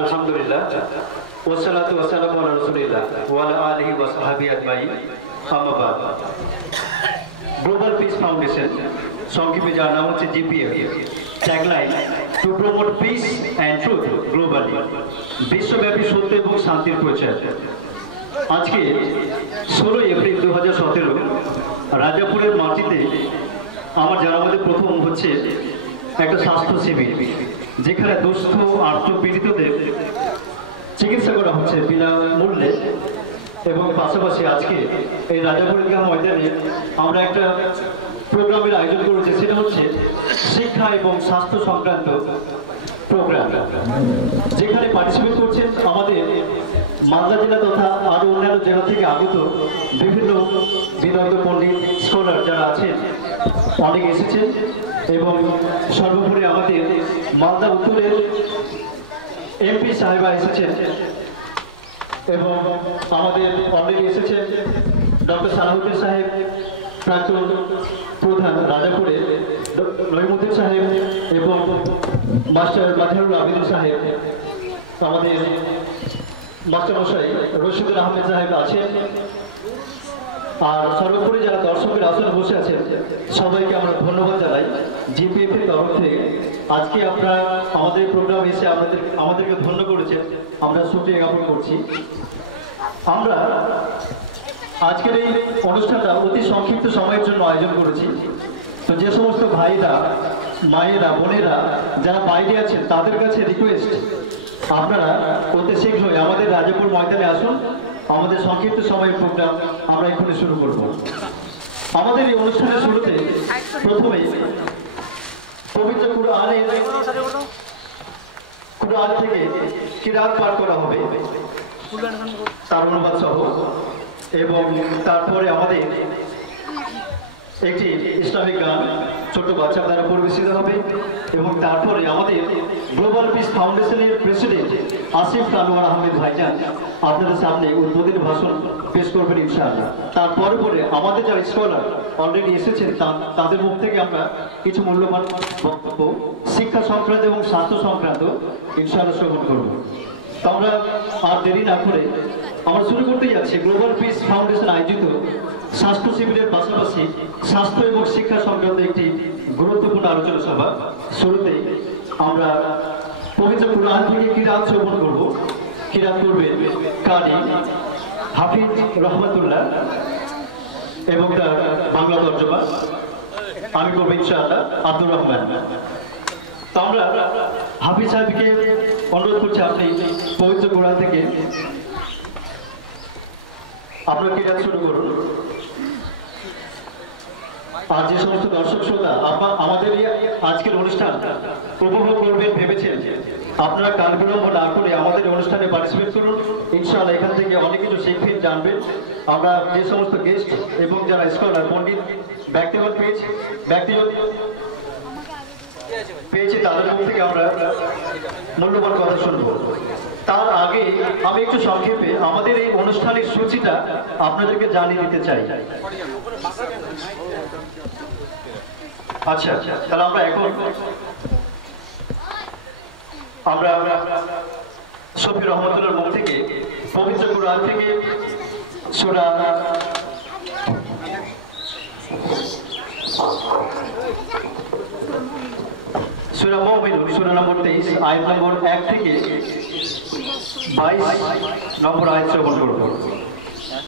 আলহামদুলিল্লাহ ওয়াসসালাতু ওয়াসসালামু আলা রাসূলিল্লাহ ওয়া আলা আলিহি ওয়া সাহবিহি আজমাইন আম্মা বাদ। গ্লোবাল পিস ফাউন্ডেশন, সংক্ষেপে যার নাম হচ্ছে GPF, tagline to promote piece and truth globally, বিশ্বব্যাপী সত্য এবং শান্তির প্রচার। আজকে 16 এপ্রিল 2017 রাজাপুরের মাটিতে আমার জানার মধ্যে প্রথম হচ্ছে একটা স্বাস্থ্য শিবির, যেখানে দুস্থ আর্থ পীড়িতদের চিকিৎসা করা হচ্ছে বিনামূল্যে। এবং পাশাপাশি আজকে এই রাজাপুর ঈদগাহ ময়দানে আমরা একটা প্রোগ্রামের আয়োজন করেছি, সেটা হচ্ছে শিক্ষা এবং স্বাস্থ্য সংক্রান্ত প্রোগ্রাম, যেখানে পার্টিসিপেট করছেন আমাদের মালদা জেলা তথা আরও অন্যান্য জেলা থেকে আগত বিভিন্ন বিদগ্ধ পণ্ডিত স্কলার যারা আছেন, অনেক এসেছেন। এবং সর্বোপরি আমাদের মালদা উত্তরের এমপি সাহেবা এসেছেন এবং আমাদের অলরেডি এসেছেন ডক্টর সালাহুদ্দিন সাহেব, প্রাক্তন প্রধান রাজাপুরে, রহিমউদ্দিন সাহেব এবং মাস্টার মাঝারুল আবিদুল সাহেব, আমাদের মাস্টারমশাই রশিদুল আহমেদ সাহেব আছেন। আর সর্বোপরি যারা দর্শকের আসনে বসে আছেন সবাইকে আমরা ধন্যবাদ জানাই জিপিএফ এর তরফ থেকে। আজকে আপনারা আমাদের প্রোগ্রাম এসে আমাদেরকে ধন্য করেছেন, আমরা শুকরিয়া জ্ঞাপন করছি। আমরা আজকের এই অনুষ্ঠানটা অতি সংক্ষিপ্ত সময়ের জন্য আয়োজন করেছি। তো যে সমস্ত ভাইরা, মায়েরা, বোনেরা যারা বাইরে আছেন তাদের কাছে রিকোয়েস্ট, আপনারা অতি শীঘ্রই আমাদের রাজাপুর ময়দানে আসুন। আমাদের সংক্ষিপ্ত সময়ের প্রোগ্রাম আমরা এখানে শুরু করব। আমাদের এই অনুষ্ঠানের শুরুতে প্রথমে পবিত্র কুরআন থেকে কিরাত পাঠ করা হবে, তার অনুবাদ সহ, এবং তারপরে আমাদের একটি ইসলামিক গান ছোট বাচ্চা দ্বারা পরিবেশিত হবে। এবং তারপরে আমাদের গ্লোবাল পিস ফাউন্ডেশনের প্রেসিডেন্ট আসিফ আনোয়ার আহমেদ ভাইজান আপনাদের সামনে উদ্বোধনী ভাষণ পেশ করবেন ইনশাআল্লাহ। তারপরে পরে আমাদের যারা স্কলার অলরেডি এসেছেন তাদের মুখ থেকে আমরা কিছু মূল্যবান বক্তব্য শিক্ষা সংক্রান্ত এবং স্বাস্থ্য সংক্রান্ত ইনশাআল্লাহ শ্রবণ করব। তো আমরা আর দেরি না করে আমরা শুরু করতে যাচ্ছি গ্লোবাল পিস ফাউন্ডেশন আয়োজিত স্বাস্থ্য শিবিরের পাশাপাশি স্বাস্থ্য এবং শিক্ষা সংক্রান্ত একটি গুরুত্বপূর্ণ আলোচনা সভা। শুরুতেই আমরা পবিত্র কুরআন থেকে কিরাত শ্রবণ করব। কিরাত করবেন কারি হাফিজ রহমতুল্লাহ এবং তার বাংলা তর্জমা আমি করব ইনশাআল্লাহ আব্দুর রহমান। তো আমরা হাফিজ সাহেবকে অনুরোধ করছি, আপনি পবিত্র কুরআন থেকে আপনার কিরাত শুরু করুন। আর যে সমস্ত দর্শক শ্রোতা আমাদের আজকের অনুষ্ঠান উপভোগ করবেন ভেবেছেন, আপনারা কাল বিলম্ব না করে আমাদের অনুষ্ঠানে পার্টিসিপেট করুন। ইনশাআল্লাহ এখান থেকে অনেক কিছু শিখবেন, জানবেন। আমরা যে সমস্ত গেস্ট এবং যারা স্কলার পণ্ডিত ব্যক্তিগত পেয়েছি তাদের মুখ থেকে আমরা মূল্যবান কথা শুনবো। তার আগে আমি একটু সংক্ষেপে আমাদের এই অনুষ্ঠানের সূচিটা আপনাদেরকে জানিয়ে দিতে চাই। আচ্ছা, তাহলে আমরা শফি রহমতুল্লাহর মুখ থেকে পবিত্র কুরআন থেকে সূরা মুমিনুন সূরা নম্বর 23 আয়াত নম্বর 1 থেকে 22 নম্বর আয়াত শ্রবণ করব।